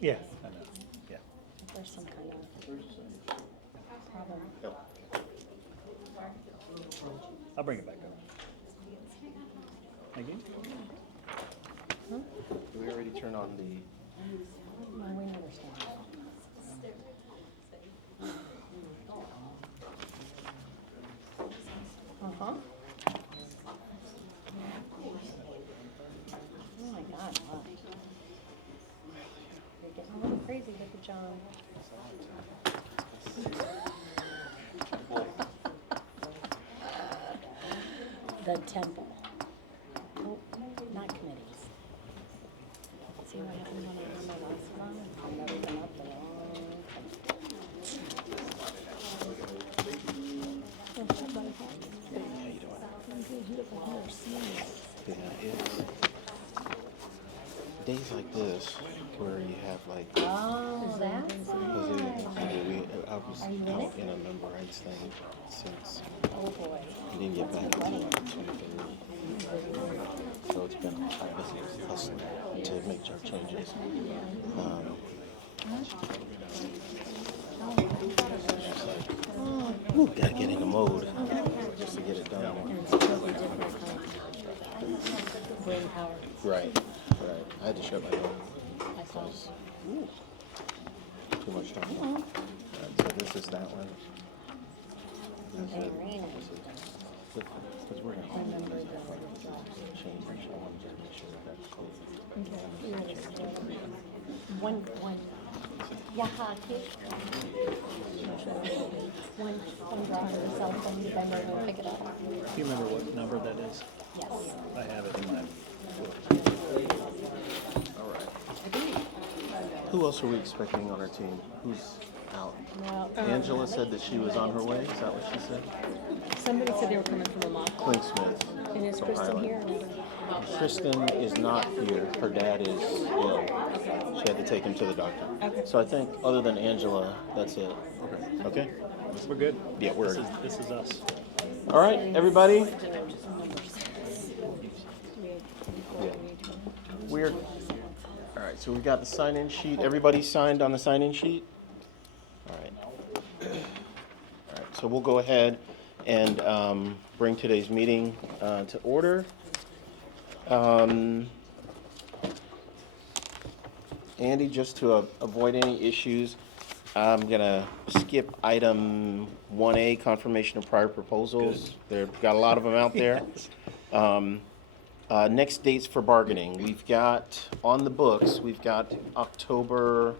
Yeah, I know, yeah. If there's some kind of problem. I'll bring it back up. Thank you. Did we already turn on the? No, we never started. Uh-huh. Oh my God, wow. You're getting a little crazy with it, John. The temple. Oh, not committees. See what happened when I had my last one? I've never been up there. Yeah, it's days like this where you have like. Oh, that's I was Are you in out it? in a member rights thing since Oh boy. we didn't get back That's a good until wedding. 23rd. So it's been I've been hustling to make job changes. Gotta get in the mode just to get it done. And it's totally different kind of brain power. Right. I had to shut my mouth. I saw. Too much time. Alright, so this is that one. This is it. Because we're going to change my show. I want to make sure that that's closed. One. Yeah, one drive to the cell phone, you guys will pick it up. Do you remember what number that is? Yes. I have it in my. All right. Who else are we expecting on our team? Who's out? Well, Angela said that she was on her way. Is that what she said? Somebody said they were coming from a mock. Clint Smith. and is from Kristen Highland. here? Kristen is not here. Her dad is ill. She had to take him to the doctor. Okay. So I think other than Angela, that's it. Okay? We're good. Yeah, we're This is us. all right, everybody. Yeah. We're all right. So we got the sign-in sheet. Everybody signed on the sign-in sheet. All right. All right. So we'll go ahead and bring today's meeting to order. Andy, just to avoid any issues, I'm going to skip item 1A, confirmation of prior proposals. They've got a lot of them out there. Next dates for bargaining. We've got, on the books, we've got October,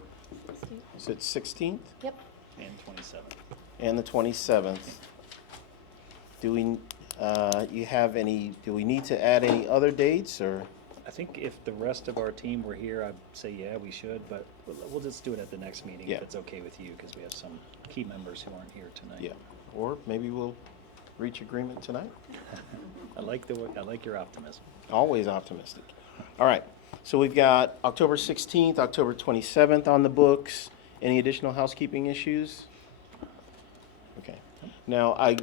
is it 16th? Yep. And 27. And the 27th. Do we, do we need to add any other dates, or? I think if the rest of our team were here, I'd say, yeah, we should, but we'll just do it at the next meeting Yeah. if it's okay with you, because we have some key members who aren't here tonight. Yeah, or maybe we'll reach agreement tonight. I like your optimism. Always optimistic. All right, so we've got October 16th, October 27th on the books. Any additional housekeeping issues? Okay. Now, I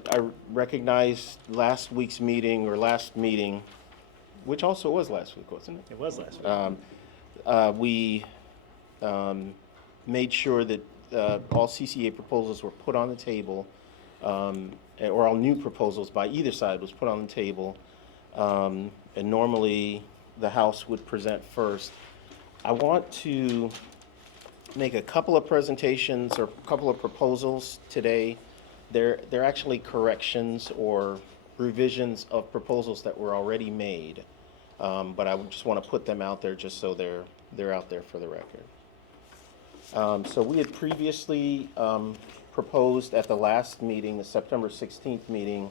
recognize last meeting, which also was last week, wasn't it? It was last week. We made sure that all CCEA proposals were put on the table, or all new proposals by either side was put on the table. And normally the House would present first. I want to make a couple of presentations or a couple of proposals today. They're actually corrections or revisions of proposals that were already made. But I would just want to put them out there just so they're out there for the record. So we had previously proposed at the last meeting, the September 16th meeting,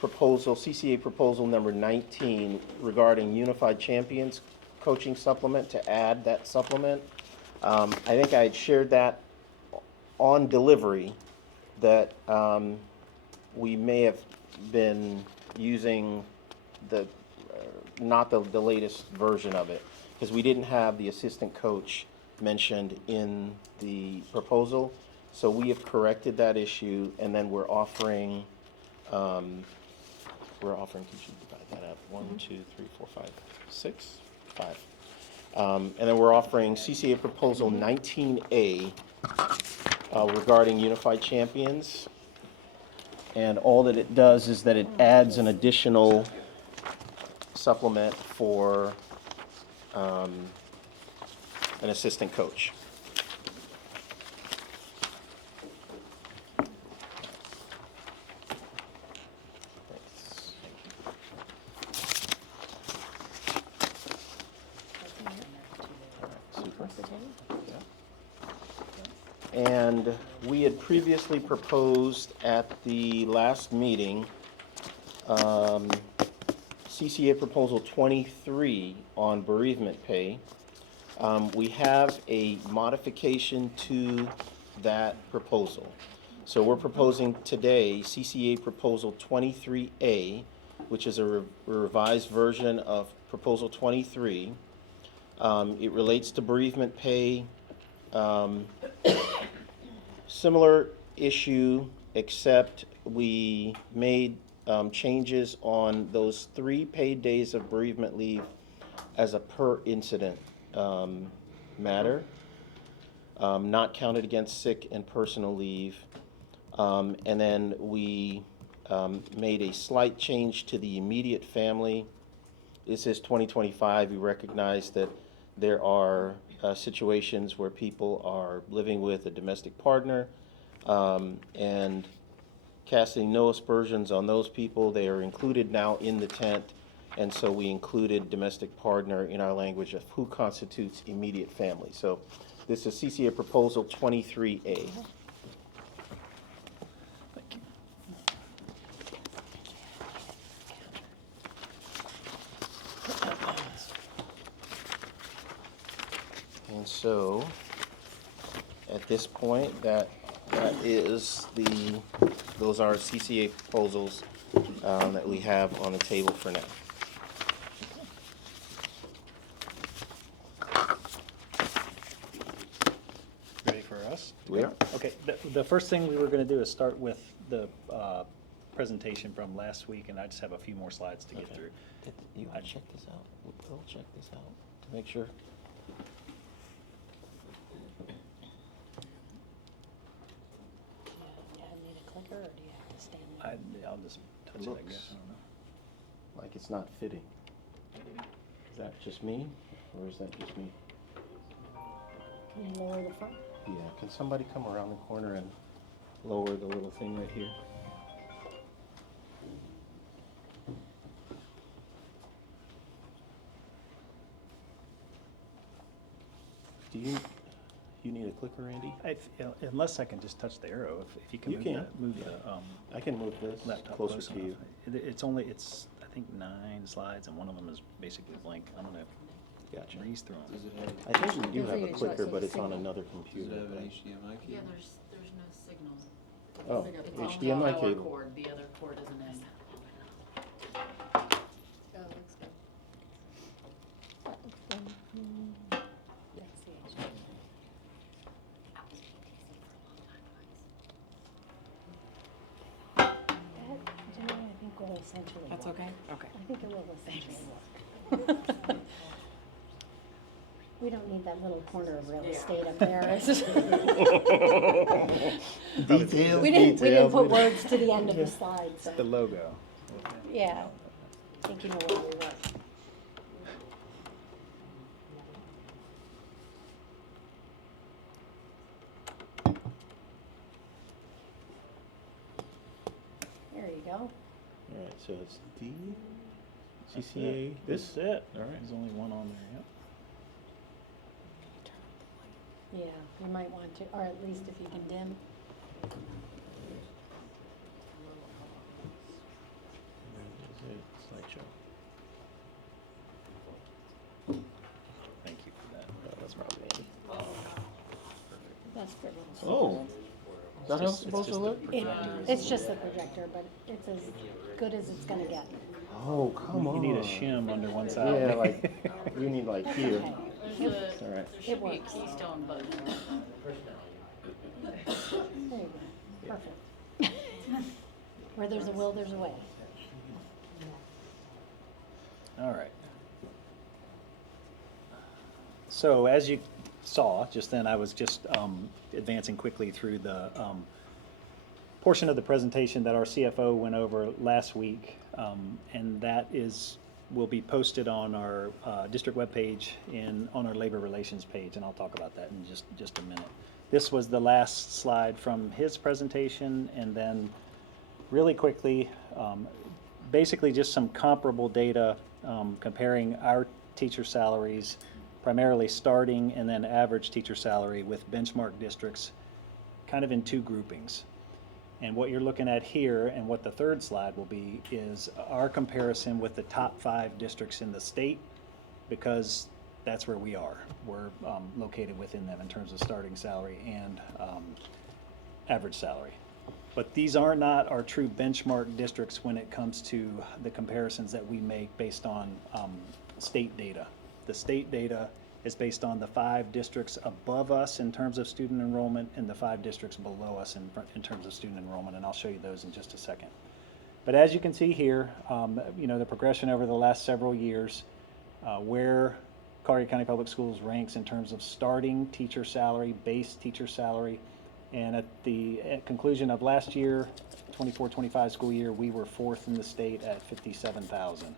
CCA proposal number 19 regarding Unified Champions coaching supplement, to add that supplement. I think I had shared that on delivery, that we may have been using not the latest version of it, because we didn't have the assistant coach mentioned in the proposal. So we have corrected that issue, and then we're offering, could you divide that up? 1, 2, 3, 4, 5, 6, 5. And then we're offering CCA Proposal 19A regarding Unified Champions. And all that it does is that it adds an additional supplement for an assistant coach. Super. And we had previously proposed at the last meeting, CCA Proposal 23 on bereavement pay. We have a modification to that proposal. So we're proposing today CCA Proposal 23A, which is a revised version of Proposal 23. It relates to bereavement pay. Similar issue, except we made changes on those 3 paid days of bereavement leave as a per incident matter, not counted against sick and personal leave. And then we made a slight change to the immediate family. This is 2025. We recognize that there are situations where people are living with a domestic partner, and casting no aspersions on those people. They are included now in the tent, and so we included domestic partner in our language of who constitutes immediate family. So this is CCA Proposal 23A. And so, at this point, that is those are CCA proposals that we have on the table for now. Ready for us? We are. Okay, the first thing we were gonna do is start with the presentation from last week, and I just have a few more slides to get Okay. through. You want to check this out? We'll check this out to make sure. Yeah, need a clicker, or do you have to stand? I'll just touch it, I Looks guess, I don't know. Like it's not fitting. Is that just me, or is that just me? Can you lower the front? Yeah, can somebody come around the corner and lower the little thing right here? Do you need a clicker, Randy? Unless I can just touch the arrow, if you can You move can. that, move the I can move this laptop closer close to you. enough. It's I think 9 slides, and one of them is basically blank. I'm gonna Gotcha. breeze through them. Does it have, I think we do Those have are a your clicker, choices, but it's on signal. another does computer. it have an but- HDMI Yeah, cable? there's no signal. Oh, It's only HDMI our cable. cord, the other cord isn't in. That's the HDMI. That, I think will essentially That's work. okay? Okay. I think it will essentially work. We don't need that little corner of real estate up there. Details, We didn't details. put words to the end of the slide, so, The logo. yeah, I think you know where we were. There you go. All right, so it's D, That's CCA, it. this? That's it. All right. There's only one on there, yep. Yeah, you might want to, or at least if you can dim. Slideshow. Thank you for that. Oh, that's probably Andy. That's pretty. Oh, is that how it's It's supposed to just the look? It's just the projector, but it's as good as it's gonna get. Oh, come on. You need a shim under one side. Yeah, like, you need like here. Okay. There's All right. there should be a works. keystone button. There you go, perfect. Where there's a will, there's a way. All right. So as you saw just then, I was just advancing quickly through the portion of the presentation that our CFO went over last week, and that will be posted on our district webpage and on our labor relations page, and I'll talk about that in just a minute. This was the last slide from his presentation, and then really quickly, basically just some comparable data comparing our teacher salaries, primarily starting and then average teacher salary with benchmark districts, kind of in two groupings. And what you're looking at here, and what the third slide will be, is our comparison with the top 5 districts in the state, because that's where we are. We're located within them in terms of starting salary and average salary. But these are not our true benchmark districts when it comes to the comparisons that we make based on state data. The state data is based on the 5 districts above us in terms of student enrollment and the 5 districts below us in terms of student enrollment, and I'll show you those in just a second. But as you can see here, the progression over the last several years, where Collier County Public Schools ranks in terms of starting teacher salary, base teacher salary, and at the conclusion of last year, 24-25 school year, we were 4th in the state at $57,000.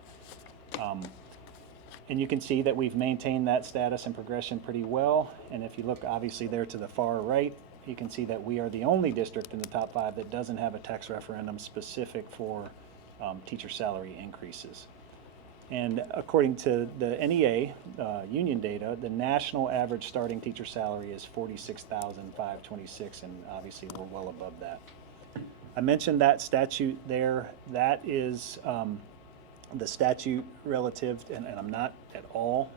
And you can see that we've maintained that status and progression pretty well. And if you look obviously there to the far right, you can see that we are the only district in the top 5 that doesn't have a tax referendum specific for teacher salary increases. And according to the NEA union data, the national average starting teacher salary is $46,526, and obviously we're well above that. I mentioned that statute there. That is the statute relative, and I'm not at all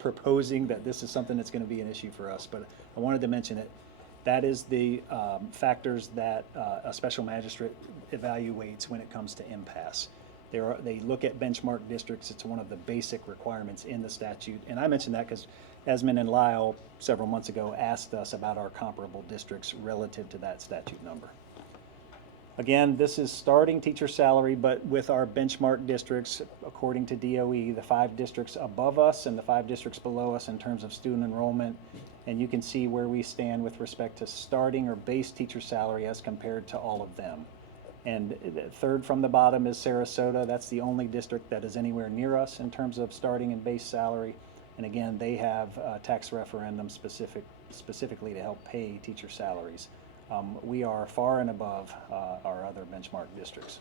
proposing that this is something that's going to be an issue for us, but I wanted to mention it. That is the factors that a special magistrate evaluates when it comes to impasse. They look at benchmark districts. It's one of the basic requirements in the statute. And I mentioned that because Esmond and Lyle several months ago asked us about our comparable districts relative to that statute number. Again, this is starting teacher salary, but with our benchmark districts, according to DOE, the 5 districts above us and the 5 districts below us in terms of student enrollment. And you can see where we stand with respect to starting or base teacher salary as compared to all of them. And third from the bottom is Sarasota. That's the only district that is anywhere near us in terms of starting and base salary. And again, they have a tax referendum specifically to help pay teacher salaries. We are far and above our other benchmark districts.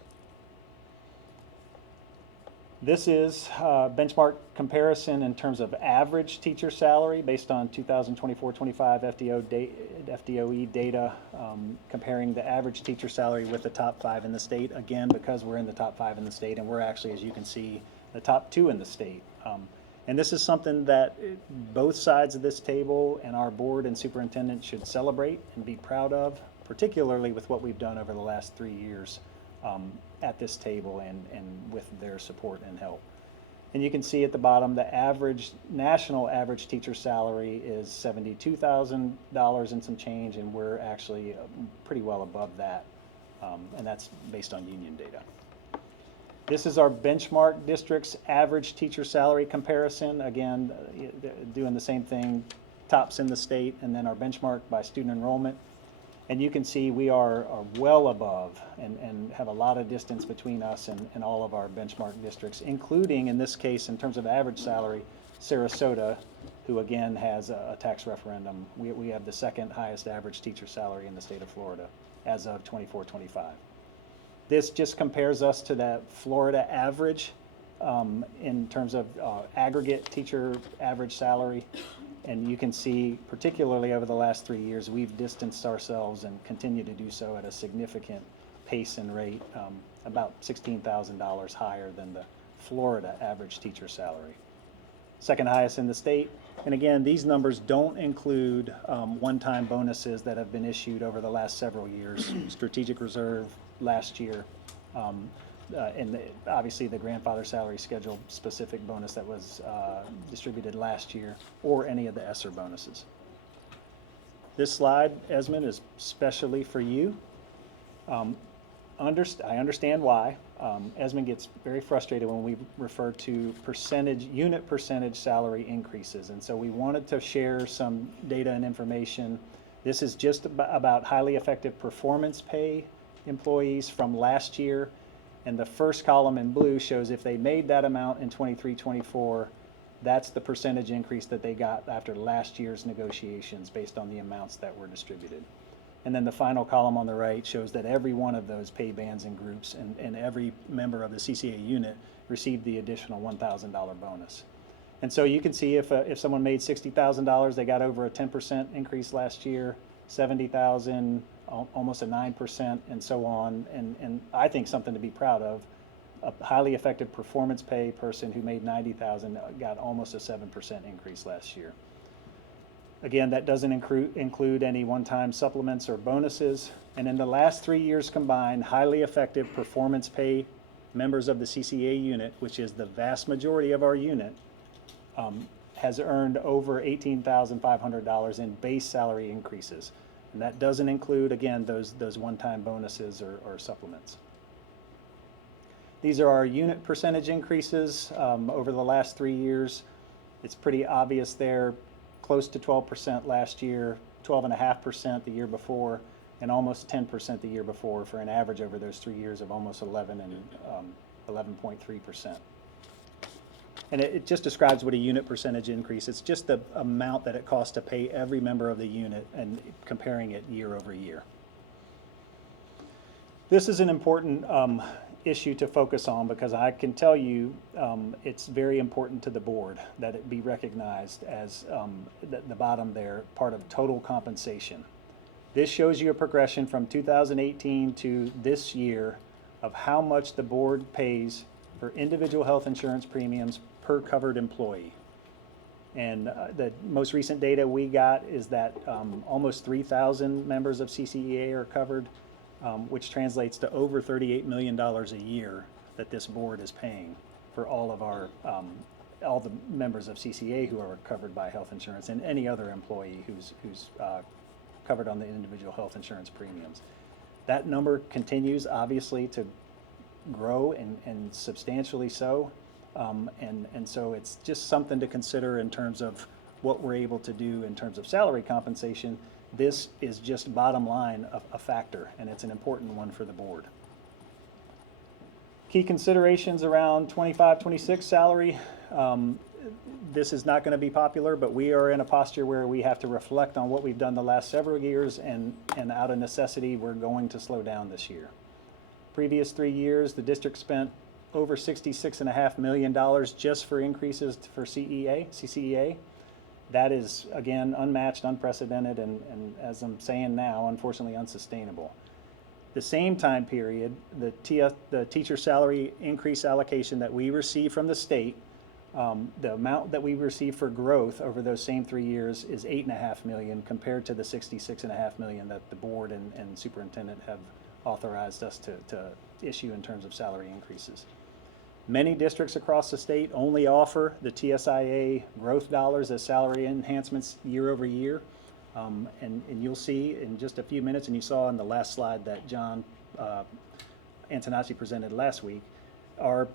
This is benchmark comparison in terms of average teacher salary based on 2024-25 FDOE data, comparing the average teacher salary with the top 5 in the state. Again, because we're in the top 5 in the state, and we're actually, as you can see, the top 2 in the state. And this is something that both sides of this table and our board and superintendent should celebrate and be proud of, particularly with what we've done over the last 3 years at this table and with their support and help. And you can see at the bottom, the national average teacher salary is $72,000 and some change, and we're actually pretty well above that, and that's based on union data. This is our benchmark district's average teacher salary comparison. Again, doing the same thing, tops in the state, and then our benchmark by student enrollment. And you can see we are well above and have a lot of distance between us and all of our benchmark districts, including, in this case, in terms of average salary, Sarasota, who again has a tax referendum. We have the 2nd highest average teacher salary in the state of Florida as of 24-25. This just compares us to that Florida average in terms of aggregate teacher average salary. And you can see, particularly over the last 3 years, we've distanced ourselves and continue to do so at a significant pace and rate, about $16,000 higher than the Florida average teacher salary. 2nd highest in the state. And again, these numbers don't include one-time bonuses that have been issued over the last several years. Strategic reserve last year, and obviously the grandfather salary schedule specific bonus that was distributed last year, or any of the ESSER bonuses. This slide, Esmond, is specially for you. I understand why. Esmond gets very frustrated when we refer to unit percentage salary increases. And so we wanted to share some data and information. This is just about highly effective performance pay employees from last year. And the first column in blue shows if they made that amount in 23-24, that's the percentage increase that they got after last year's negotiations based on the amounts that were distributed. And then the final column on the right shows that every one of those pay bands and groups and every member of the CCA unit received the additional $1,000 bonus. And so you can see if someone made $60,000, they got over a 10% increase last year, 70,000, almost a 9%, and so on. And I think something to be proud of. A highly effective performance pay person who made 90,000 got almost a 7% increase last year. Again, that doesn't include any one-time supplements or bonuses. And in the last 3 years combined, highly effective performance pay members of the CCA unit, which is the vast majority of our unit, has earned over $18,500 in base salary increases. And that doesn't include, again, those one-time bonuses or supplements. These are our unit percentage increases over the last 3 years. It's pretty obvious there. Close to 12% last year, 12.5% the year before, and almost 10% the year before, for an average over those 3 years of almost 11 and 11.3%. And it just describes what a unit percentage increase. It's just the amount that it costs to pay every member of the unit and comparing it year over year. This is an important issue to focus on because I can tell you it's very important to the board that it be recognized as the bottom there, part of total compensation. This shows you a progression from 2018 to this year of how much the board pays for individual health insurance premiums per covered employee. And the most recent data we got is that almost 3,000 members of CCEA are covered, which translates to over $38 million a year that this board is paying for all of our, all the members of CCA who are covered by health insurance and any other employee who's covered on the individual health insurance premiums. That number continues obviously to grow and substantially so. And so it's just something to consider in terms of what we're able to do in terms of salary compensation. This is just bottom line a factor, and it's an important one for the board. Key considerations around 25-26 salary. This is not going to be popular, but we are in a posture where we have to reflect on what we've done the last several years, and out of necessity, we're going to slow down this year. Previous 3 years, the district spent over $66.5 million just for increases for CCEA. That is, again, unmatched, unprecedented, and as I'm saying now, unfortunately unsustainable. The same time period, the teacher salary increase allocation that we receive from the state, the amount that we receive for growth over those same 3 years is $8.5 million compared to the $66.5 million that the board and superintendent have authorized us to issue in terms of salary increases. Many districts across the state only offer the TSIA growth dollars as salary enhancements year over year. And you'll see in just a few minutes, and you saw in the last slide that John Antonacci presented last week, our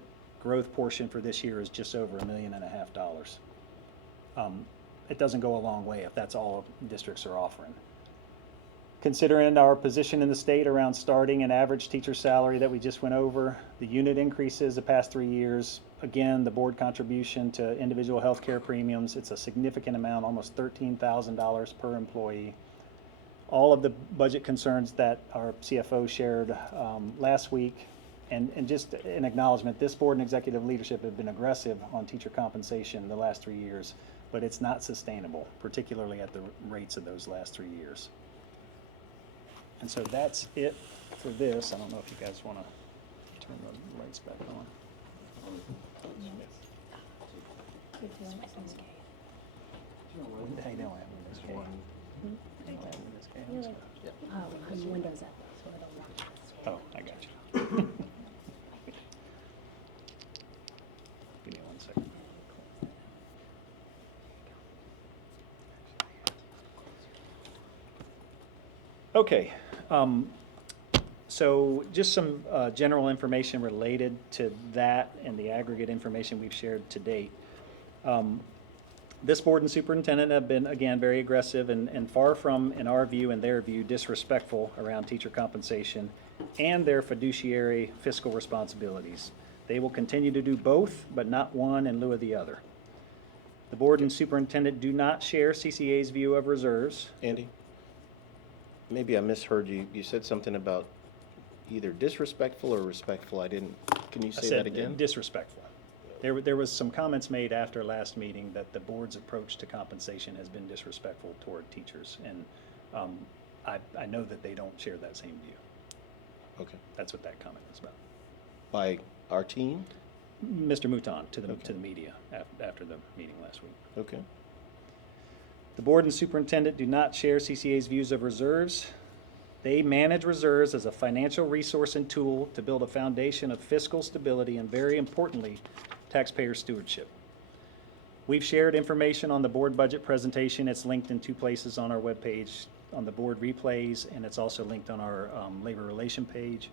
growth portion for this year is just over $1.5 million. It doesn't go a long way if that's all districts are offering. Considering our position in the state around starting and average teacher salary that we just went over, the unit increases the past 3 years, again, the board contribution to individual health care premiums, it's a significant amount, almost $13,000 per employee. All of the budget concerns that our CFO shared last week, and just an acknowledgement, this board and executive leadership have been aggressive on teacher compensation the last 3 years, but it's not sustainable, particularly at the rates of those last 3 years. And so that's it for this. I don't know if you guys want to turn the lights back on. Hey, no, Oh, on Windows app, so it'll run. Oh, I got you. Give me 1 second. Okay. So just some general information related to that and the aggregate information we've shared to date. This board and superintendent have been, again, very aggressive and far from, in our view and their view, disrespectful around teacher compensation and their fiduciary fiscal responsibilities. They will continue to do both, but not one in lieu of the other. The board and superintendent do not share CCA's view of reserves. Andy, maybe I misheard you. You said something about either disrespectful or respectful. I didn't. Can you I say said that again? disrespectful. There was some comments made after last meeting that the board's approach to compensation has been disrespectful toward teachers, and I know that they don't share that same view. Okay. That's what that comment is about. By our team? Mr. Mouton to the Okay. to the media after the meeting last week. Okay. The board and superintendent do not share CCA's views of reserves. They manage reserves as a financial resource and tool to build a foundation of fiscal stability and, very importantly, taxpayer stewardship. We've shared information on the board budget presentation. It's linked in two places on our webpage, on the board replays, and it's also linked on our labor relation page.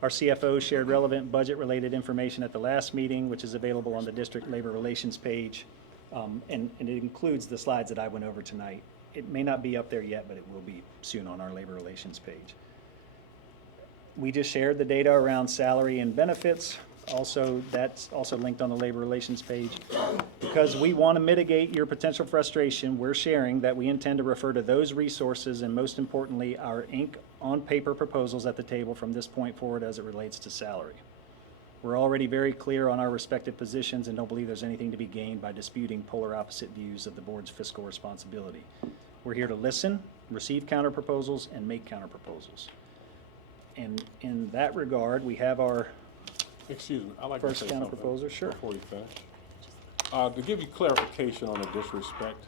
Our CFO shared relevant budget-related information at the last meeting, which is available on the district labor relations page, and it includes the slides that I went over tonight. It may not be up there yet, but it will be soon on our labor relations page. We just shared the data around salary and benefits. Also, that's also linked on the labor relations page. Because we want to mitigate your potential frustration, we're sharing that we intend to refer to those resources and, most importantly, our ink on paper proposals at the table from this point forward as it relates to salary. We're already very clear on our respective positions and don't believe there's anything to be gained by disputing polar opposite views of the board's fiscal responsibility. We're here to listen, receive counter proposals, and make counter proposals. And in that regard, we have our Excuse me, I'd like to first say counter something proposer. Sure. before you finish. To give you clarification on the disrespect,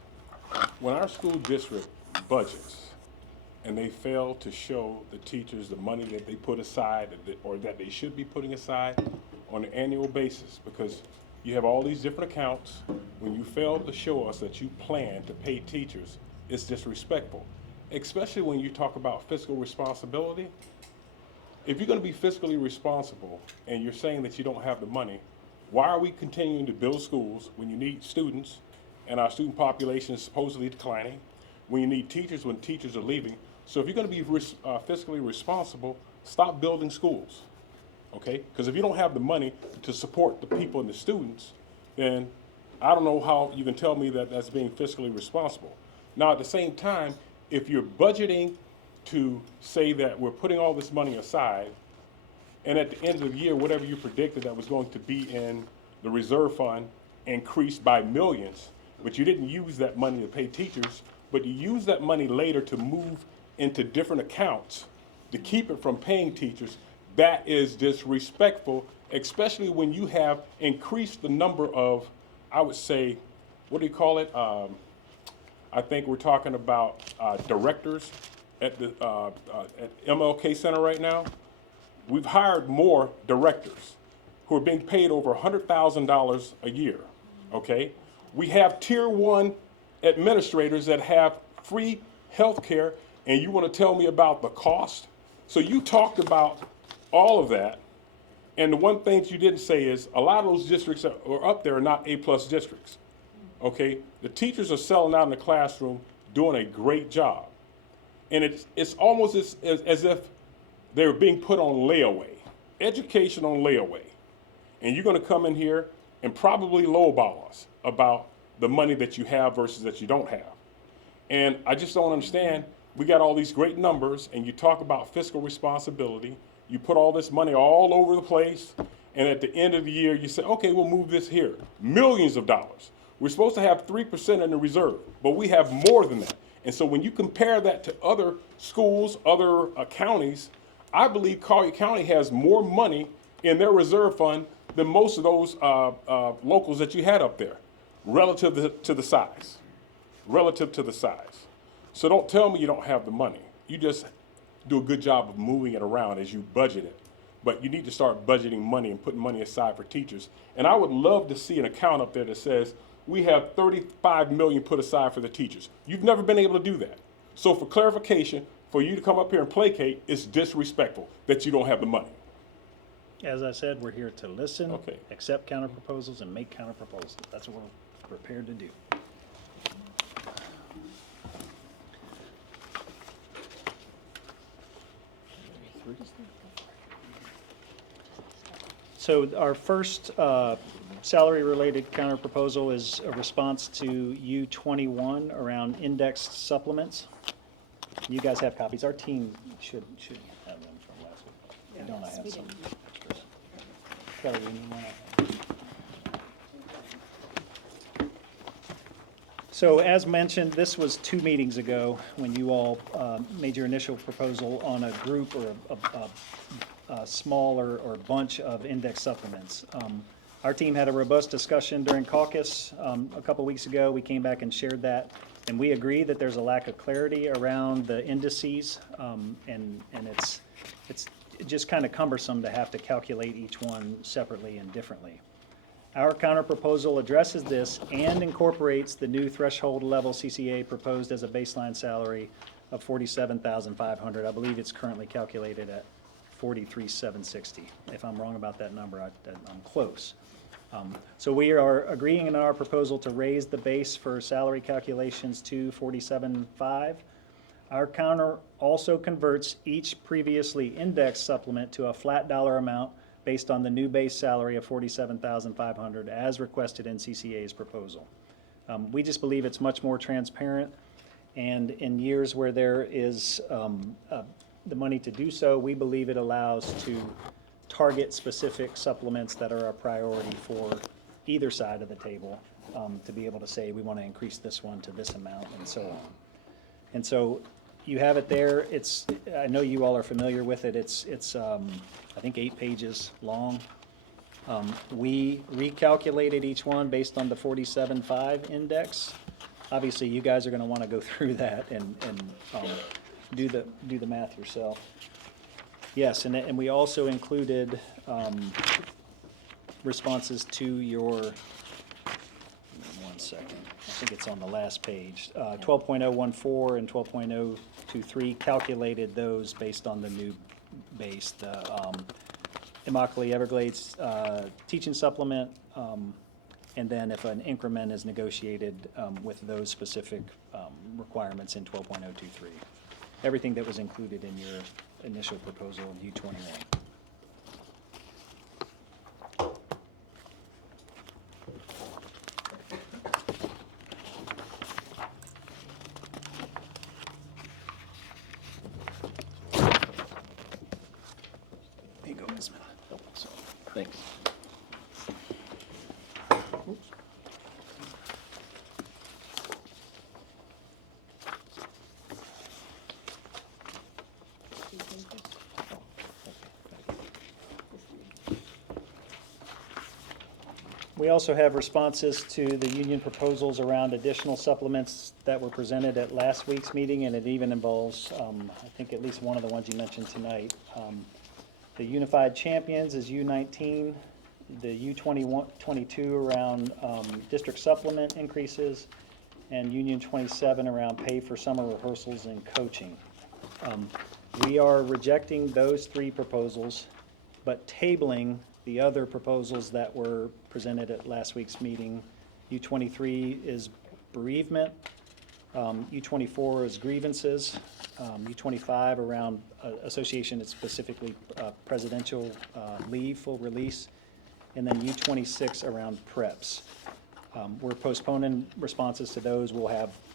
when our school district budgets and they fail to show the teachers the money that they put aside or that they should be putting aside on an annual basis, because you have all these different accounts, when you fail to show us that you plan to pay teachers, it's disrespectful, especially when you talk about fiscal responsibility. If you're going to be fiscally responsible and you're saying that you don't have the money, why are we continuing to build schools when you need students and our student population is supposedly declining, when you need teachers when teachers are leaving? So if you're going to be fiscally responsible, stop building schools, okay? Because if you don't have the money to support the people and the students, then I don't know how you can tell me that that's being fiscally responsible. Now, at the same time, if you're budgeting to say that we're putting all this money aside, and at the end of the year, whatever you predicted that was going to be in the reserve fund increased by millions, but you didn't use that money to pay teachers, but you used that money later to move into different accounts to keep it from paying teachers, that is disrespectful, especially when you have increased the number of, I would say, what do you call it? I think we're talking about directors at the at MLK Center right now. We've hired more directors who are being paid over $100,000 a year, okay? We have tier 1 administrators that have free health care, and you want to tell me about the cost? So you talked about all of that, and the one thing you didn't say is a lot of those districts that are up there are not A-plus districts, okay? The teachers are selling out in the classroom, doing a great job. And it's almost as if they're being put on layaway, education on layaway. And you're going to come in here and probably lowball us about the money that you have versus that you don't have. And I just don't understand. We got all these great numbers, and you talk about fiscal responsibility. You put all this money all over the place, and at the end of the year, you say, okay, we'll move this here. Millions of dollars. We're supposed to have 3% in the reserve, but we have more than that. And so when you compare that to other schools, other counties, I believe Collier County has more money in their reserve fund than most of those locals that you had up there, relative to the size. Relative to the size. So don't tell me you don't have the money. You just do a good job of moving it around as you budget it. But you need to start budgeting money and putting money aside for teachers. And I would love to see an account up there that says, we have $35 million put aside for the teachers. You've never been able to do that. So for clarification, For you to come up here and placate, it's disrespectful that you don't have the money. As I said, we're here to listen, Okay. accept counter proposals, and make counter proposals. That's what we're prepared to do. So our first salary-related counter proposal is a response to U21 around indexed supplements. You guys have copies. Our team should have them from last week. Don't I Yes, have we some do. extras? Kelly, you need one? So as mentioned, this was 2 meetings ago when you all made your initial proposal on a group or a smaller or bunch of index supplements. Our team had a robust discussion during caucus a couple weeks ago. We came back and shared that, and we agree that there's a lack of clarity around the indices, and it's just kind of cumbersome to have to calculate each one separately and differently. Our counter proposal addresses this and incorporates the new threshold level CCEA proposed as a baseline salary of $47,500. I believe it's currently calculated at $43,760. If I'm wrong about that number, I'm close. So we are agreeing in our proposal to raise the base for salary calculations to $47,500. Our counter also converts each previously indexed supplement to a flat dollar amount based on the new base salary of $47,500 as requested in CCEA's proposal. We just believe it's much more transparent, and in years where there is the money to do so, we believe it allows to target specific supplements that are a priority for either side of the table, to be able to say we want to increase this one to this amount and so on. And so you have it there. I know you all are familiar with it. It's I think 8 pages long. We recalculated each one based on the 47.5 index. Obviously, you guys are going to want to go through that and do the math yourself. Yes, and we also included responses to your. Give me 1 second. I think it's on the last page. 12.014 and 12.023 calculated those based on the new base, the Immokalee Everglades teaching supplement, and then if an increment is negotiated with those specific requirements in 12.023. Everything that was included in your initial proposal in U21. Here you go, Desmond. Thanks. We also have responses to the union proposals around additional supplements that were presented at last week's meeting, and it even involves, I think, at least one of the ones you mentioned tonight. The Unified Champions is U19, the U22 around district supplement increases, and Union 27 around pay for summer rehearsals and coaching. We are rejecting those 3 proposals, but tabling the other proposals that were presented at last week's meeting. U23 is bereavement, U24 is grievances, U25 around association, it's specifically presidential leave, full release, and then U26 around preps. We're postponing responses to those. We'll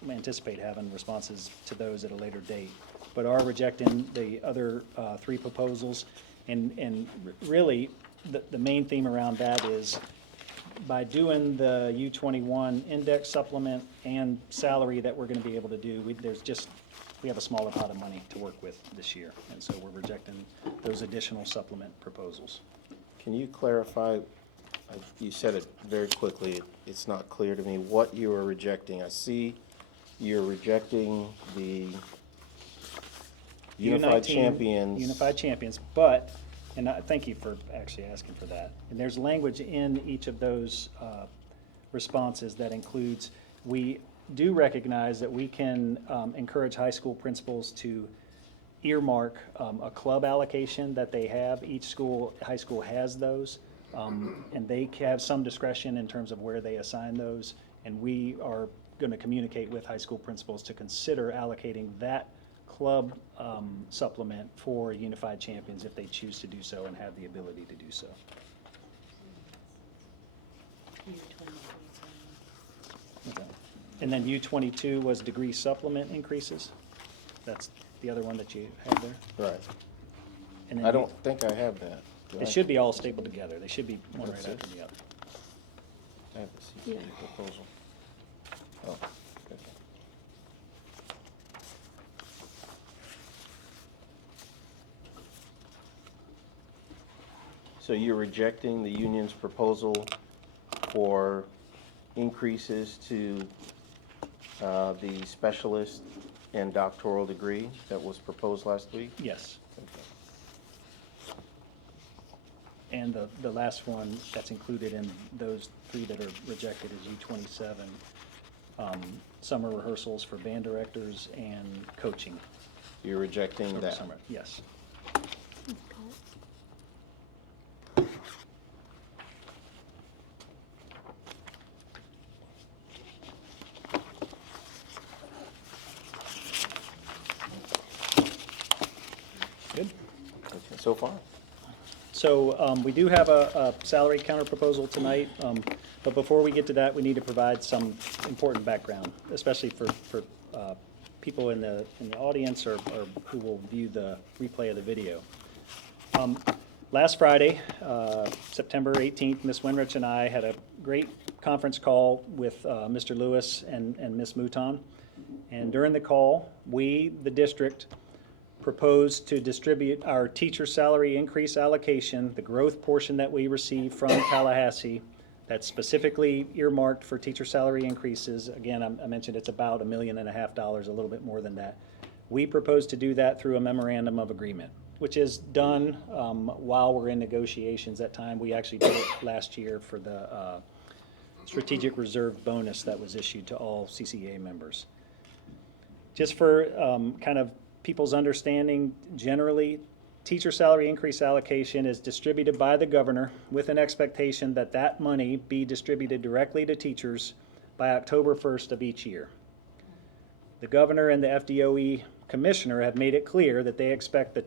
anticipate having responses to those at a later date, but are rejecting the other 3 proposals. And really, the main theme around that is by doing the U21 index supplement and salary that we're going to be able to do, we have a smaller pot of money to work with this year, and so we're rejecting those additional supplement proposals. Can you clarify, you said it very quickly, it's not clear to me what you are rejecting. I see you're rejecting the Unified U19 Champions. Unified Champions, but, and thank you for actually asking for that. And there's language in each of those responses that includes, we do recognize that we can encourage high school principals to earmark a club allocation that they have. Each school, high school has those, and they have some discretion in terms of where they assign those. And we are going to communicate with high school principals to consider allocating that club supplement for Unified Champions if they choose to do so and have the ability to do so. Okay. And then U22 was degree supplement increases. That's the other one that you have there. Right. And then I don't think I have that. Do I? It should be all stapled together. They should be one right That's it. after the other. I have the CCA proposal. Oh, okay. So you're rejecting the union's proposal for increases to the specialist and doctoral degree that was proposed last week? Yes. Okay. And the last one that's included in those three that are rejected is U27, summer rehearsals for band directors and coaching You're rejecting over that? summer. Yes. Good. Okay, so far? So we do have a salary counter proposal tonight, but before we get to that, we need to provide some important background, especially for people in the audience or who will view the replay of the video. Last Friday, September 18th, Ms. Winrich and I had a great conference call with Mr. Lewis and Ms. Mouton. And during the call, we, the district, proposed to distribute our teacher salary increase allocation, the growth portion that we receive from Tallahassee, that's specifically earmarked for teacher salary increases. Again, I mentioned it's about $1.5 million, a little bit more than that. We propose to do that through a memorandum of agreement, which is done while we're in negotiations. That time, we actually did it last year for the strategic reserve bonus that was issued to all CCEA members. Just for kind of people's understanding, generally, teacher salary increase allocation is distributed by the governor with an expectation that that money be distributed directly to teachers by October 1st of each year. The governor and the FDOE commissioner have made it clear that they expect the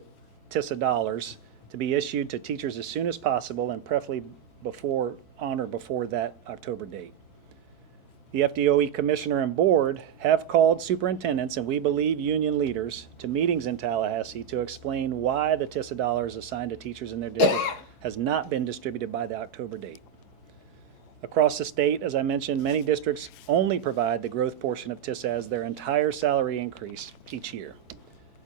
TSIA dollars to be issued to teachers as soon as possible and preferably on or before that October date. The FDOE commissioner and board have called superintendents, and we believe union leaders, to meetings in Tallahassee to explain why the TSIA dollars assigned to teachers in their district has not been distributed by the October date. Across the state, as I mentioned, many districts only provide the growth portion of TSIA as their entire salary increase each year.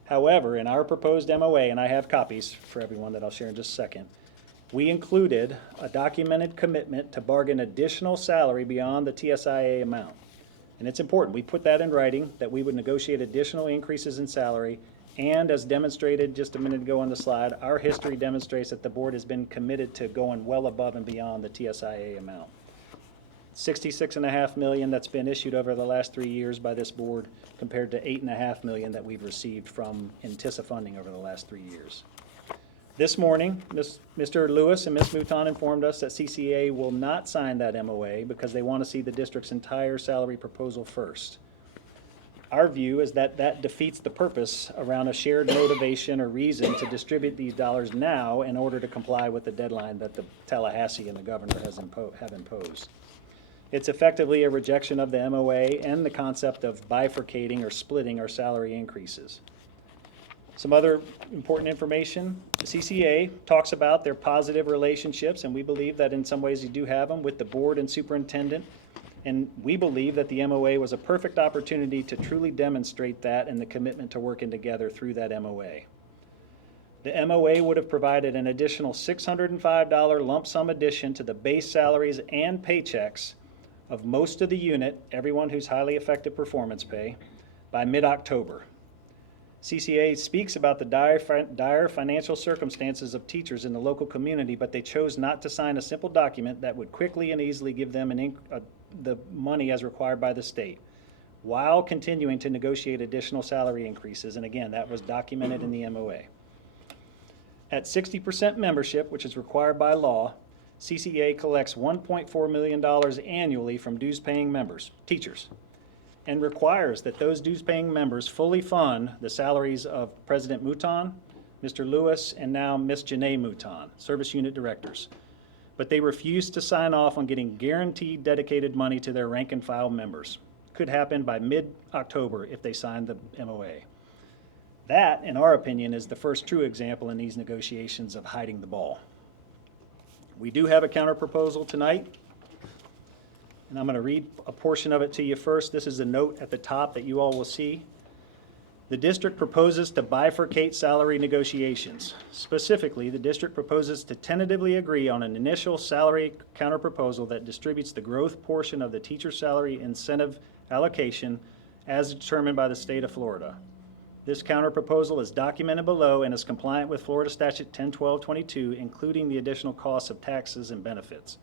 However, in our proposed MOA, and I have copies for everyone that I'll share in just a second, we included a documented commitment to bargain additional salary beyond the TSIA amount. And it's important, we put that in writing, that we would negotiate additional increases in salary. And as demonstrated just a minute ago on the slide, our history demonstrates that the board has been committed to going well above and beyond the TSIA amount. $66.5 million that's been issued over the last 3 years by this board compared to $8.5 million that we've received from TSIA funding over the last 3 years. This morning, Mr. Lewis and Ms. Mouton informed us that CCEA will not sign that MOA because they want to see the district's entire salary proposal first. Our view is that that defeats the purpose around a shared motivation or reason to distribute these dollars now in order to comply with the deadline that the Tallahassee and the governor have imposed. It's effectively a rejection of the MOA and the concept of bifurcating or splitting our salary increases. Some other important information, the CCEA talks about their positive relationships, and we believe that in some ways you do have them with the board and superintendent, and we believe that the MOA was a perfect opportunity to truly demonstrate that and the commitment to working together through that MOA. The MOA would have provided an additional $605 lump sum addition to the base salaries and paychecks of most of the unit, everyone who's highly effective performance pay, by mid-October. CCEA speaks about the dire financial circumstances of teachers in the local community, but they chose not to sign a simple document that would quickly and easily give them the money as required by the state. while continuing to negotiate additional salary increases. And again, that was documented in the MOA. At 60% membership, which is required by law, CCEA collects $1.4 million annually from dues-paying members, teachers, and requires that those dues-paying members fully fund the salaries of President Mouton, Mr. Lewis, and now Ms. Janae Mouton, service unit directors. But they refuse to sign off on getting guaranteed dedicated money to their rank and file members. Could happen by mid-October if they sign the MOA. That, in our opinion, is the first true example in these negotiations of hiding the ball. We do have a counterproposal tonight, and I'm going to read a portion of it to you first. This is a note at the top that you all will see. The district proposes to bifurcate salary negotiations. Specifically, the district proposes to tentatively agree on an initial salary counterproposal that distributes the growth portion of the teacher salary incentive allocation as determined by the state of Florida. This counterproposal is documented below and is compliant with Florida Statute 101222, including the additional costs of taxes and benefits.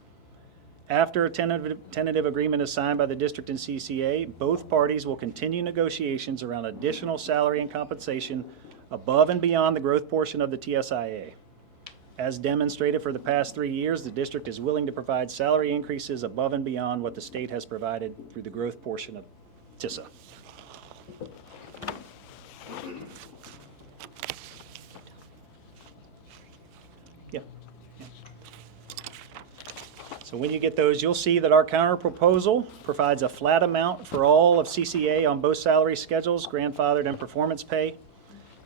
After a tentative agreement is signed by the district and CCA, both parties will continue negotiations around additional salary and compensation above and beyond the growth portion of the TSIA. As demonstrated for the past 3 years, the district is willing to provide salary increases above and beyond what the state has provided through the growth portion of TSIA. Yeah. So when you get those, you'll see that our counterproposal provides a flat amount for all of CCA on both salary schedules, grandfathered and performance pay.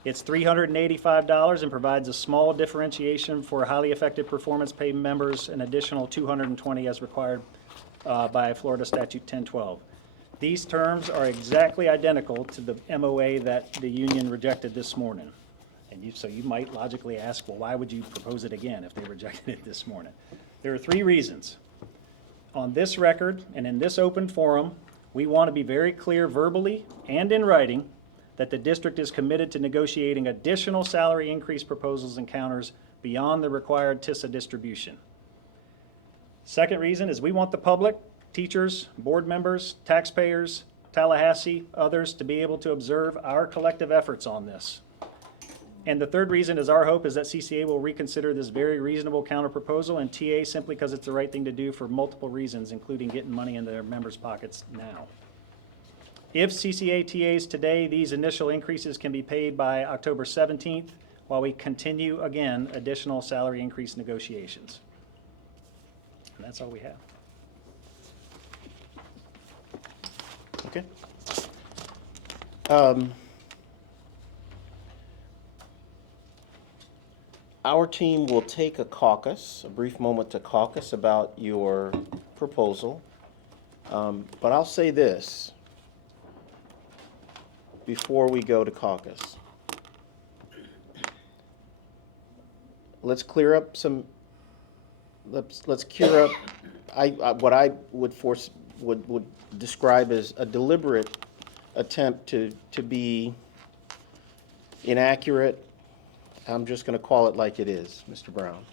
It's $385 and provides a small differentiation for highly effective performance pay members, an additional $220 as required by Florida Statute 1012. These terms are exactly identical to the MOA that the union rejected this morning. And so you might logically ask, well, why would you propose it again if they rejected it this morning? There are 3 reasons. On this record and in this open forum, we want to be very clear verbally and in writing that the district is committed to negotiating additional salary increase proposals and counters beyond the required TSIA distribution. Second reason is we want the public, teachers, board members, taxpayers, Tallahassee, others to be able to observe our collective efforts on this. And the third reason is our hope is that CCA will reconsider this very reasonable counterproposal and TA simply because it's the right thing to do for multiple reasons, including getting money into their members' pockets now. If CCA TAs today, these initial increases can be paid by October 17th while we continue, again, additional salary increase negotiations. And that's all we have. Okay. Our team will take a caucus, a brief moment to caucus about your proposal. But I'll say this before we go to caucus. Let's clear up some, let's clear up what I would describe as a deliberate attempt to be inaccurate. I'm just going to call it like it is, Mr. Brown.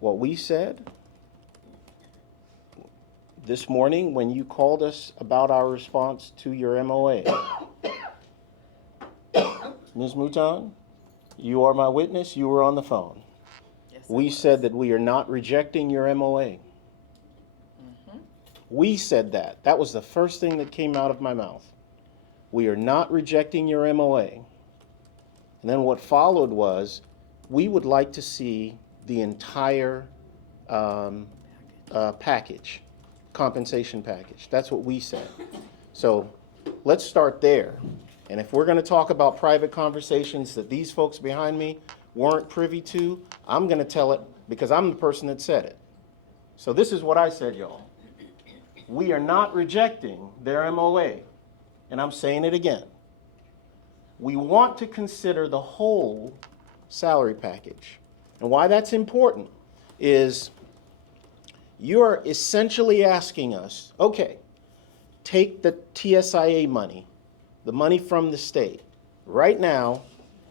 What we said this morning when you called us about our response to your MOA, Ms. Mouton, you are my witness, you were on the phone. Yes, We said that we are not rejecting your MOA. We said that. That was the first thing that came out of my mouth. We are not rejecting your MOA. And then what followed was, we would like to see the entire package, compensation package. That's what we said. So let's start there. And if we're going to talk about private conversations that these folks behind me weren't privy to, I'm going to tell it because I'm the person that said it. So this is what I said, y'all. We are not rejecting their MOA. And I'm saying it again. We want to consider the whole salary package. And why that's important is you're essentially asking us, okay, take the TSIA money, the money from the state, right now,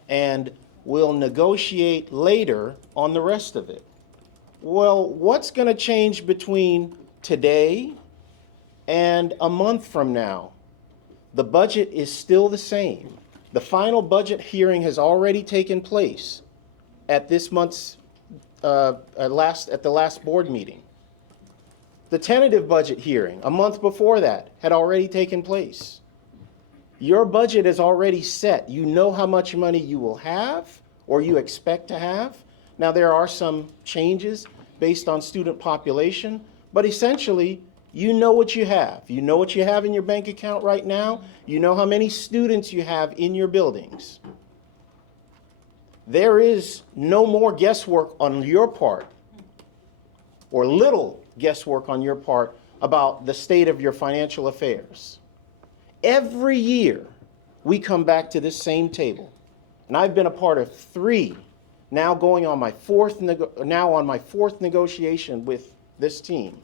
and we'll negotiate later on the rest of it. Well, what's going to change between today and a month from now, the budget is still the same. The final budget hearing has already taken place at this month's at the last board meeting. The tentative budget hearing, a month before that, had already taken place. Your budget is already set. You know how much money you will have or you expect to have. Now, there are some changes based on student population, but essentially, you know what you have. You know what you have in your bank account right now. You know how many students you have in your buildings. There is no more guesswork on your part, or little guesswork on your part, about the state of your financial affairs. Every year, we come back to this same table. And I've been a part of 3, now going on my fourth negotiation with this team.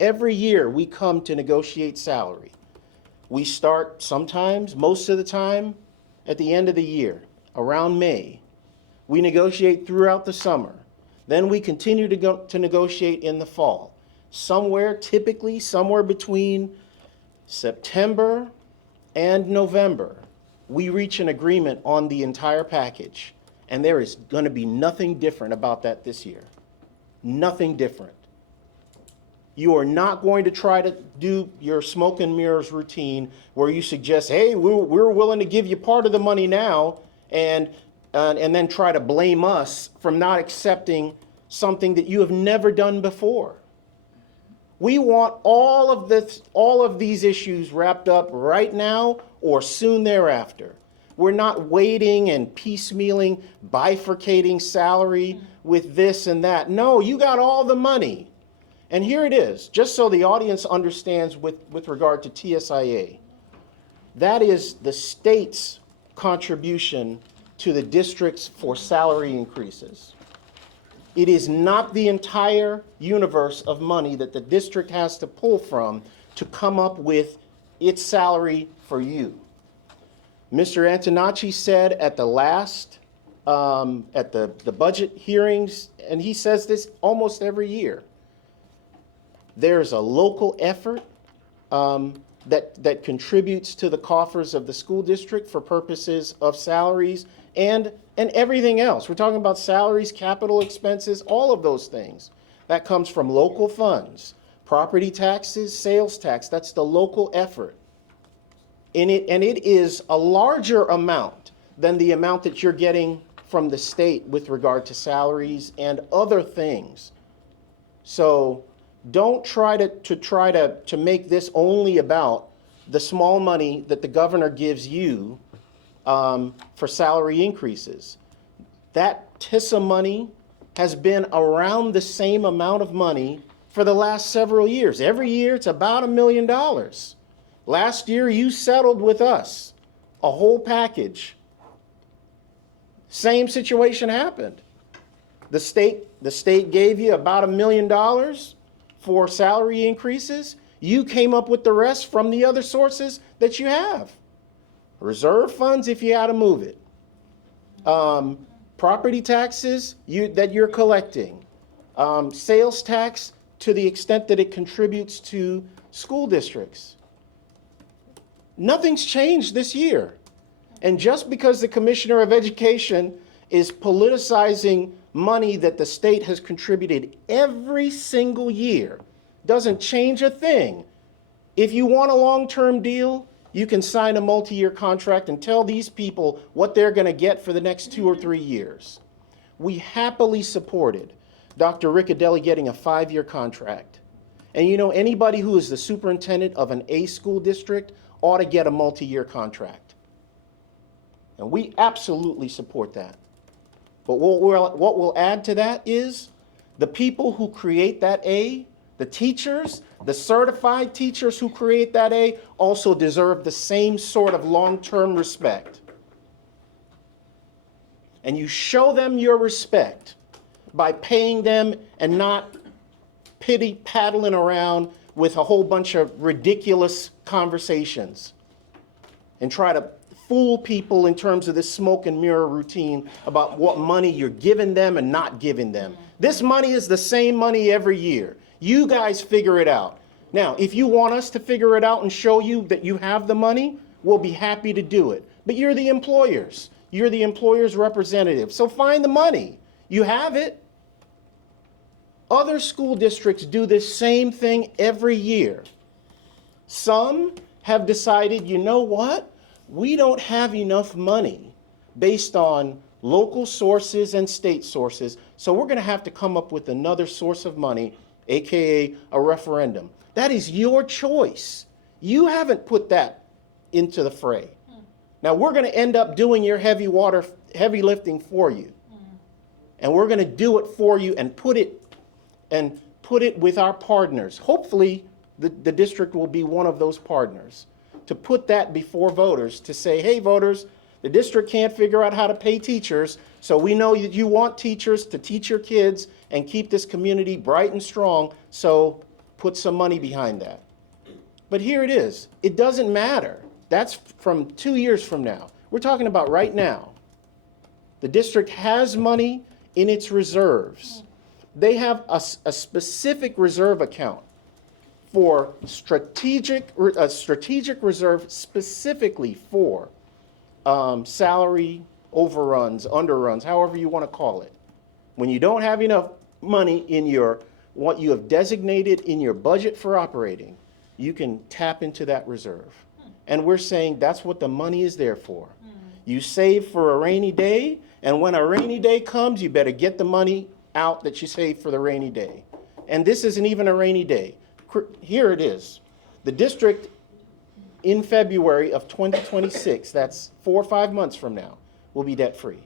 Every year, we come to negotiate salary. We start sometimes, most of the time, at the end of the year, around May. We negotiate throughout the summer. Then we continue to negotiate in the fall. Typically somewhere between September and November, we reach an agreement on the entire package. And there is going to be nothing different about that this year. Nothing different. You are not going to try to do your smoke and mirrors routine where you suggest, hey, we're willing to give you part of the money now, and then try to blame us from not accepting something that you have never done before. We want all of these issues wrapped up right now or soon thereafter. We're not waiting and piecemealing, bifurcating salary with this and that. No, you got all the money. And here it is, just so the audience understands with regard to TSIA. That is the state's contribution to the districts for salary increases. It is not the entire universe of money that the district has to pull from to come up with its salary for you. Mr. Antonacci said at the last, at the budget hearings, and he says this almost every year, there's a local effort that contributes to the coffers of the school district for purposes of salaries and everything else. We're talking about salaries, capital expenses, all of those things. That comes from local funds, property taxes, sales tax. That's the local effort. And it is a larger amount than the amount that you're getting from the state with regard to salaries and other things. So don't try to make this only about the small money that the governor gives you for salary increases. That TISA money has been around the same amount of money for the last several years. Every year it's about $1 million. Last year you settled with us a whole package. Same situation happened. The state gave you about $1 million for salary increases. You came up with the rest from the other sources that you have. Reserve funds if you had to move it. Property taxes that you're collecting. Sales tax to the extent that it contributes to school districts. Nothing's changed this year. And just because the Commissioner of Education is politicizing money that the state has contributed every single year doesn't change a thing. If you want a long-term deal, you can sign a multi-year contract and tell these people what they're going to get for the next 2 or 3 years. We happily supported Dr. Riccadelli getting a 5-year contract. And you know, anybody who is the superintendent of an A school district ought to get a multi-year contract. And we absolutely support that. But what we'll add to that is the people who create that A, the teachers, the certified teachers who create that A also deserve the same sort of long-term respect. And you show them your respect by paying them and not paddling around with a whole bunch of ridiculous conversations and try to fool people in terms of this smoke and mirror routine about what money you're giving them and not giving them. This money is the same money every year. You guys figure it out. Now, if you want us to figure it out and show you that you have the money, we'll be happy to do it. But you're the employers. You're the employer's representative. So find the money. You have it. Other school districts do this same thing every year. Some have decided, you know what? We don't have enough money based on local sources and state sources, so we're going to have to come up with another source of money, aka a referendum. That is your choice. You haven't put that into the fray. Now we're going to end up doing your heavy lifting for you. And we're going to do it for you and put it with our partners. Hopefully the district will be one of those partners to put that before voters, to say, hey voters, the district can't figure out how to pay teachers, so we know that you want teachers to teach your kids and keep this community bright and strong, so put some money behind that. But here it is. It doesn't matter. That's from 2 years from now. We're talking about right now. The district has money in its reserves. They have a specific reserve account for strategic reserve specifically for salary overruns, underruns, however you want to call it. When you don't have enough money in what you have designated in your budget for operating, you can tap into that reserve. And we're saying that's what the money is there for. You save for a rainy day, and when a rainy day comes, you better get the money out that you saved for the rainy day. And this isn't even a rainy day. Here it is. The district in February of 2026, that's 4 or 5 months from now, will be debt-free.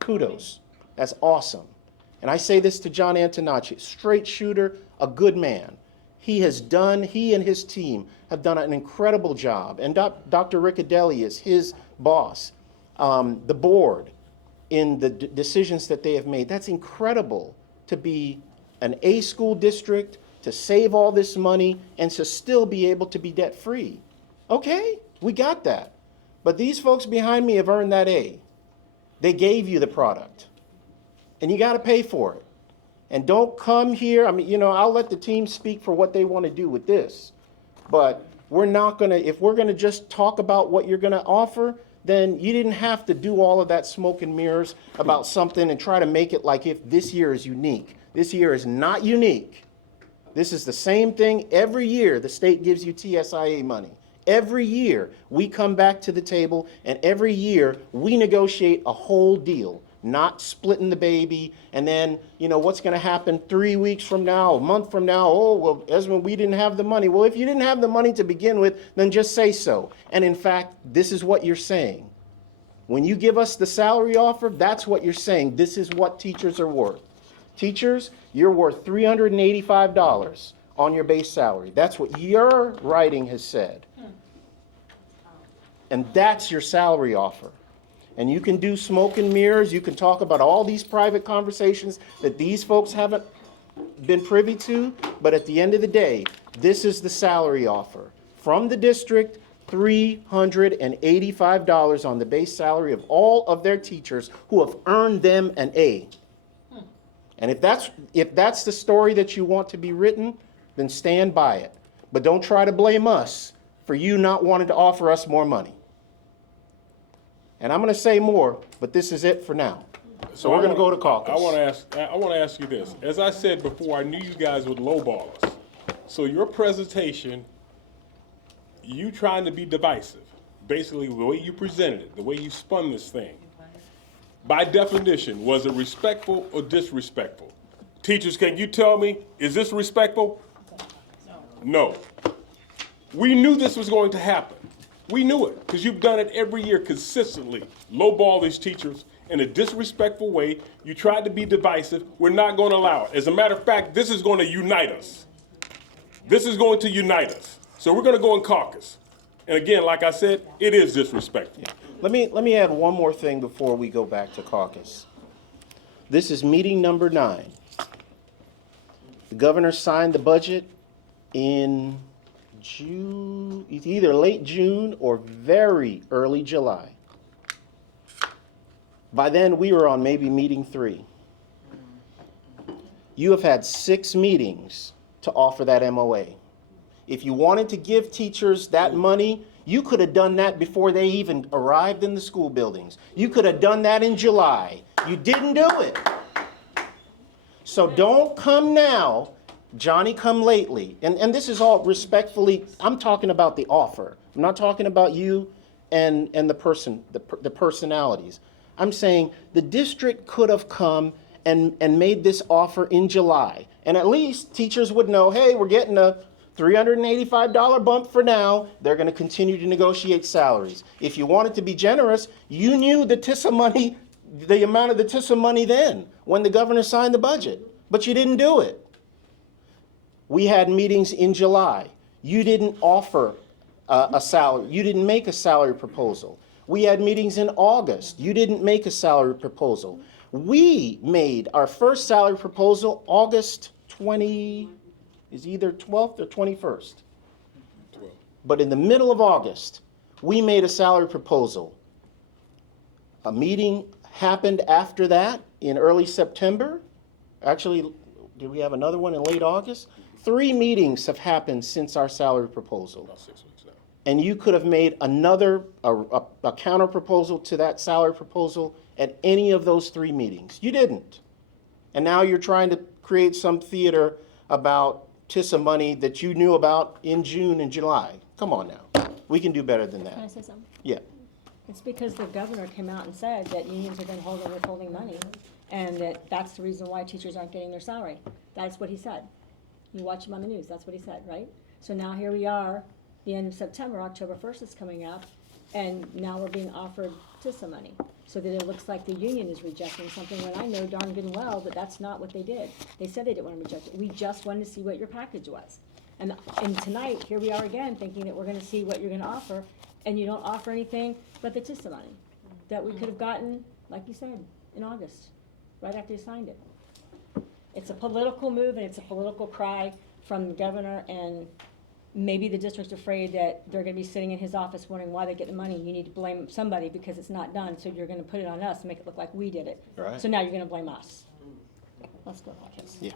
Kudos. That's awesome. And I say this to John Antonacci, straight shooter, a good man. He and his team have done an incredible job. And Dr. Riccadelli is his boss. The board, in the decisions that they have made, that's incredible to be an A school district, to save all this money, and to still be able to be debt-free. Okay, we got that. But these folks behind me have earned that A. They gave you the product, and you got to pay for it. And don't come here, I'll let the team speak for what they want to do with this. But we're not going to, if we're going to just talk about what you're going to offer, then you didn't have to do all of that smoke and mirrors about something and try to make it like if this year is unique. This year is not unique. This is the same thing every year the state gives you TSIA money. Every year we come back to the table, and every year we negotiate a whole deal, not splitting the baby. And then, what's going to happen 3 weeks from now, a month from now? Oh, well, Esmond, we didn't have the money. Well, if you didn't have the money to begin with, then just say so. And in fact, this is what you're saying. When you give us the salary offer, that's what you're saying. This is what teachers are worth. Teachers, you're worth $385 on your base salary. That's what your writing has said. And that's your salary offer. And you can do smoke and mirrors. You can talk about all these private conversations that these folks haven't been privy to. But at the end of the day, this is the salary offer. From the district, $385 on the base salary of all of their teachers who have earned them an A. And if that's the story that you want to be written, then stand by it. But don't try to blame us for you not wanting to offer us more money. And I'm going to say more, but this is it for now. So we're going to go to caucus. I want to ask you this. As I said before, I knew you guys would lowball us. So your presentation, you trying to be divisive, basically the way you presented it, the way you spun this thing. By definition, was it respectful or disrespectful? Teachers, can you tell me, is this respectful? No. We knew this was going to happen. We knew it, because you've done it every year consistently. Lowball these teachers in a disrespectful way. You tried to be divisive. We're not going to allow it. As a matter of fact, this is going to unite us. This is going to unite us. So we're going to go in caucus. And again, like I said, it is disrespectful. Yeah. Let me add one more thing before we go back to caucus. This is meeting number 9. The governor signed the budget in June, either late June or very early July. By then, we were on maybe meeting 3. You have had 6 meetings to offer that MOA. If you wanted to give teachers that money, you could have done that before they even arrived in the school buildings. You could have done that in July. You didn't do it. So don't come now, Johnny come lately. And this is all respectfully, I'm talking about the offer. I'm not talking about you and the personalities. I'm saying the district could have come and made this offer in July. And at least teachers would know, hey, we're getting a $385 bump for now. They're going to continue to negotiate salaries. If you wanted to be generous, you knew the TSIA money, the amount of the TSIA money then when the governor signed the budget, but you didn't do it. We had meetings in July. You didn't offer a salary. You didn't make a salary proposal. We had meetings in August. You didn't make a salary proposal. We made our first salary proposal August 20, is either 12th or 21st. But in the middle of August, we made a salary proposal. A meeting happened after that in early September. Actually, did we have another one in late August? 3 meetings have happened since our salary proposal. About 6 weeks now. And you could have made another, a counter proposal to that salary proposal at any of those 3 meetings. You didn't. And now you're trying to create some theater about TSIA money that you knew about in June and July. Come on now. We can do better than Can I that. say something? Yeah. It's because the governor came out and said that unions have been withholding money, and that's the reason why teachers aren't getting their salary. That's what he said. You watch him on the news, that's what he said, right? So now here we are, the end of September, October 1st is coming up, and now we're being offered TSIA money. So that it looks like the union is rejecting something, when I know darn good and well that that's not what they did. They said they didn't want to reject it. We just wanted to see what your package was. And tonight, here we are again, thinking that we're gonna see what you're gonna offer, and you don't offer anything but the TSIA money that we could have gotten, like you said, in August, right after you signed it. It's a political move and it's a political cry from the governor, and maybe the district's afraid that they're gonna be sitting in his office wondering why they get the money. You need to blame somebody because it's not done, so you're gonna put it on us and make it look like we did it. Right. So now you're gonna blame us. Let's go, caucus. Yeah.